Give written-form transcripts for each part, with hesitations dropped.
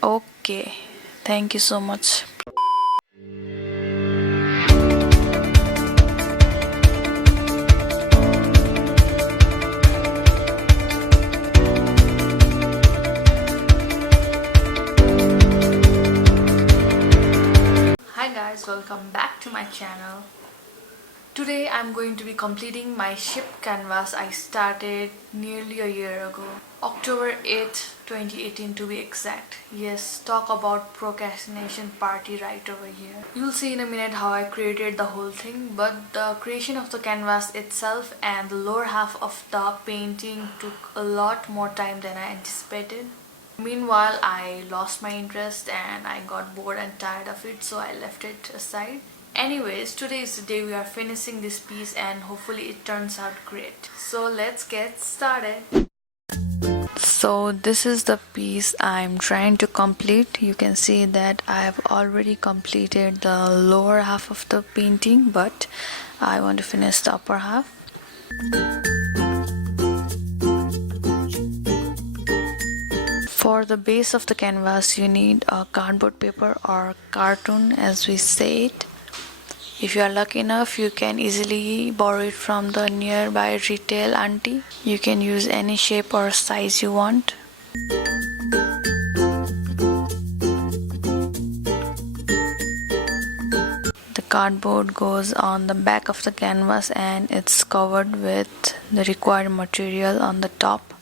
Okay, thank you so much. Hi guys, welcome back to my channel. Today I'm going to be completing my ship canvas I started nearly a year ago. October 8th, 2018 to be exact. Yes, talk about procrastination party right over here. You'll see in a minute how I created the whole thing, but the creation of the canvas itself and the lower half of the painting took a lot more time than I anticipated. Meanwhile, I lost my interest and I got bored and tired of it, so I left it aside. Anyways, today is the day we are finishing this piece and hopefully it turns out great. So let's get started. So this is the piece I'm trying to complete. You can see that I have already completed the lower half of the painting, but I want to finish the upper half. For the base of the canvas, you need a cardboard paper or cartoon as we say it. If you are lucky enough, you can easily borrow it from the nearby retail auntie. You can use any shape or size you want. The cardboard goes on the back of the canvas and it's covered with the required material on the top.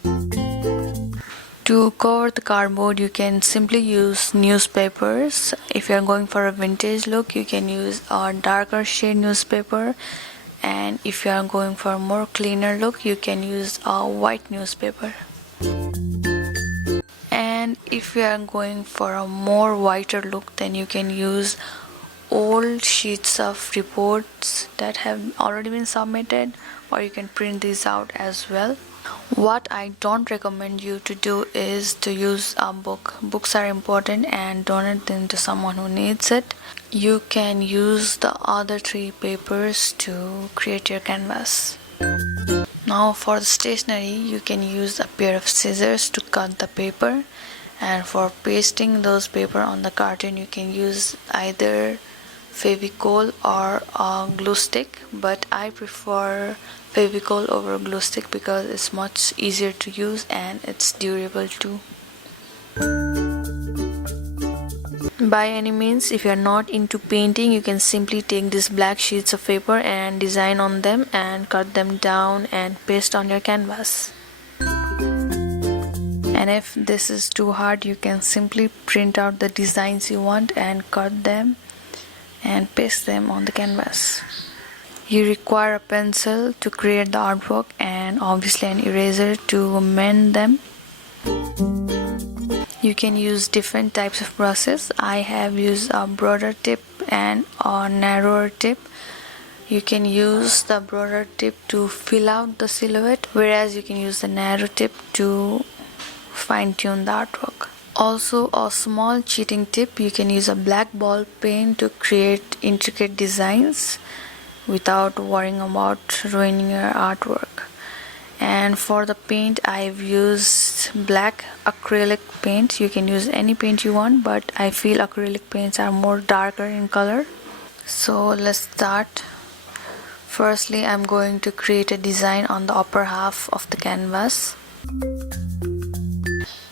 To cover the cardboard, you can simply use newspapers. If you are going for a vintage look, you can use a darker shade newspaper, and if you are going for a more cleaner look, you can use a white newspaper. And if you are going for a more whiter look, then you can use old sheets of reports that have already been submitted, or you can print these out as well. What I don't recommend you to do is to use a book. Books are important and donate them to someone who needs it. You can use the other three papers to create your canvas. Now for the stationery, you can use a pair of scissors to cut the paper, and for pasting those paper on the carton, you can use either Fevicol or a glue stick, but I prefer Fevicol over glue stick because it's much easier to use and it's durable too. By any means, if you are not into painting, you can simply take these black sheets of paper and design on them and cut them down and paste on your canvas. And if this is too hard, you can simply print out the designs you want and cut them and paste them on the canvas. You require a pencil to create the artwork and obviously an eraser to mend them. You can use different types of brushes. I have used a broader tip and a narrower tip. You can use the broader tip to fill out the silhouette, whereas you can use the narrow tip to fine-tune the artwork. Also, a small cheating tip, you can use a black ball pen to create intricate designs without worrying about ruining your artwork. And for the paint, I've used black acrylic paint. You can use any paint you want, but I feel acrylic paints are more darker in color. So let's start. Firstly, I'm going to create a design on the upper half of the canvas.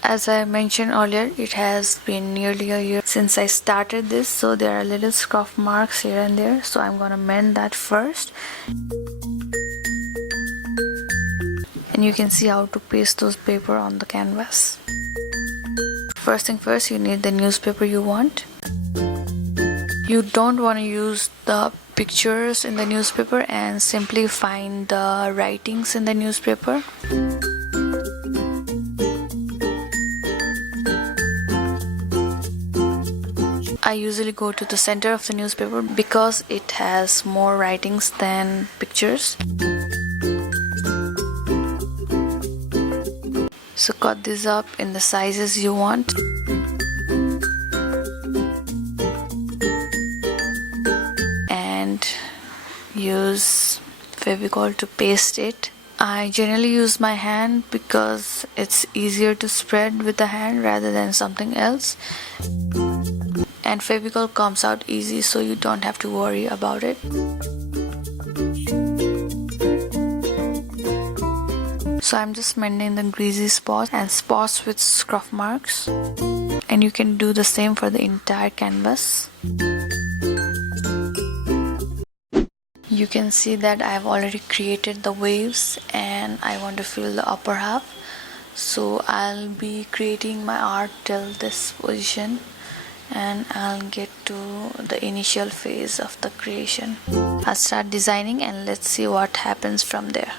As I mentioned earlier, it has been nearly a year since I started this, so there are little scuff marks here and there, so I'm gonna mend that first. And you can see how to paste those paper on the canvas. First thing first, you need the newspaper you want. You don't want to use the pictures in the newspaper and simply find the writings in the newspaper. I usually go to the center of the newspaper because it has more writings than pictures. So cut this up in the sizes you want. And use Fevicol to paste it. I generally use my hand because it's easier to spread with the hand rather than something else, and Fevicol comes out easy so you don't have to worry about it. So I'm just mending the greasy spots and spots with scruff marks, and you can do the same for the entire canvas. You can see that I've already created the waves and I want to fill the upper half. So I'll be creating my art till this position and I'll get to the initial phase of the creation. I'll start designing and let's see what happens from there.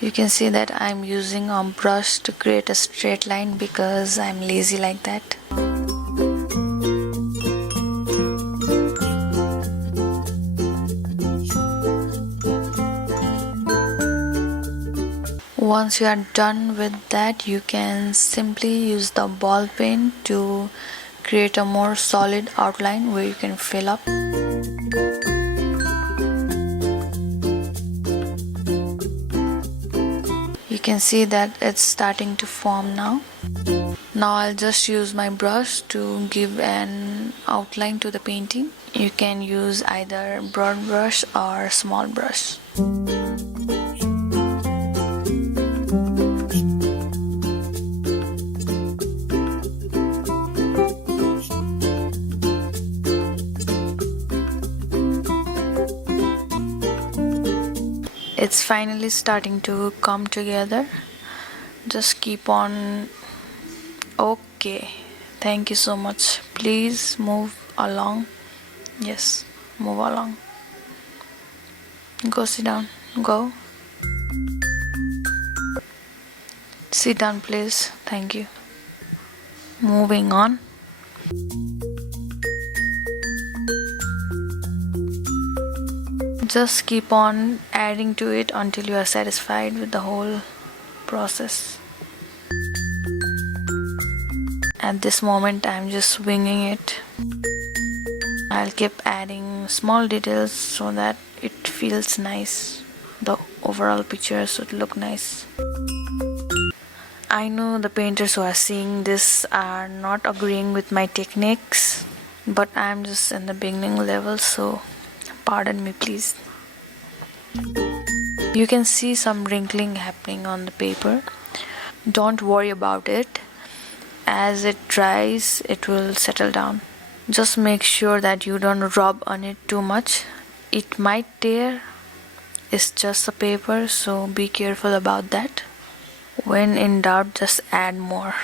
You can see that I'm using a brush to create a straight line because I'm lazy like that. Once you are done with that, you can simply use the ball pen to create a more solid outline where you can fill up. You can see that it's starting to form now. Now I'll just use my brush to give an outline to the painting. You can use either broad brush or small brush. It's finally starting to come together. Just keep on. Okay, thank you so much. Please move along. Yes, move along. Go sit down. Go. Sit down, please. Thank you. Moving on. Just keep on adding to it until you are satisfied with the whole process. At this moment I'm just winging it. I'll keep adding small details so that it feels nice. The overall picture should look nice. I know the painters who are seeing this are not agreeing with my techniques, but I'm just in the beginning level, so pardon me please. You can see some wrinkling happening on the paper. Don't worry about it. As it dries, it will settle down. Just make sure that you don't rub on it too much. It might tear. It's just a paper, so be careful about that. When in doubt, just add more.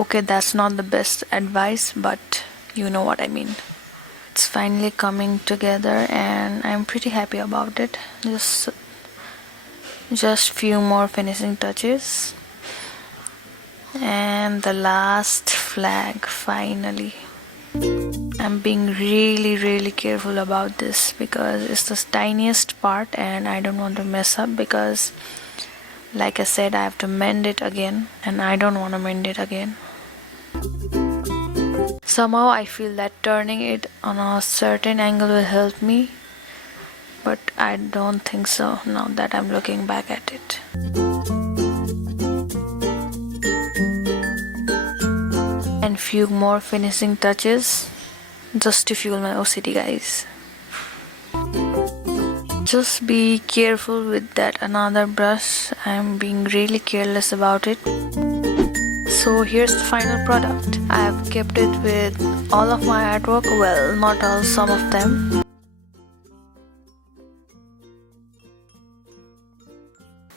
Okay, that's not the best advice, but you know what I mean. It's finally coming together and I'm pretty happy about it. Just few more finishing touches. And the last flag finally. I'm being really careful about this because it's the tiniest part and I don't want to mess up because like I said, I have to mend it again and I don't want to mend it again. Somehow I feel that turning it on a certain angle will help me, but I don't think so now that I'm looking back at it. And few more finishing touches just to fuel my OCD, guys. Just be careful with that another brush. I'm being really careless about it. So here's the final product. I have kept it with all of my artwork. Well, not all, some of them.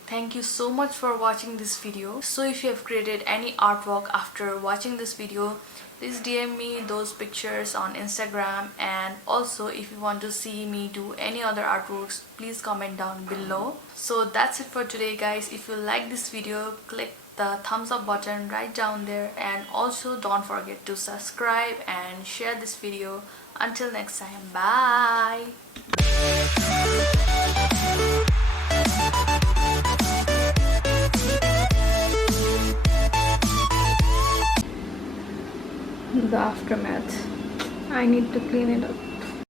Thank you so much for watching this video. So if you have created any artwork after watching this video, please DM me those pictures on Instagram, and also if you want to see me do any other artworks, please comment down below. So that's it for today, guys. If you like this video, click the thumbs up button right down there, and also don't forget to subscribe and share this video. Until next time, bye. the aftermath. I need to clean it up.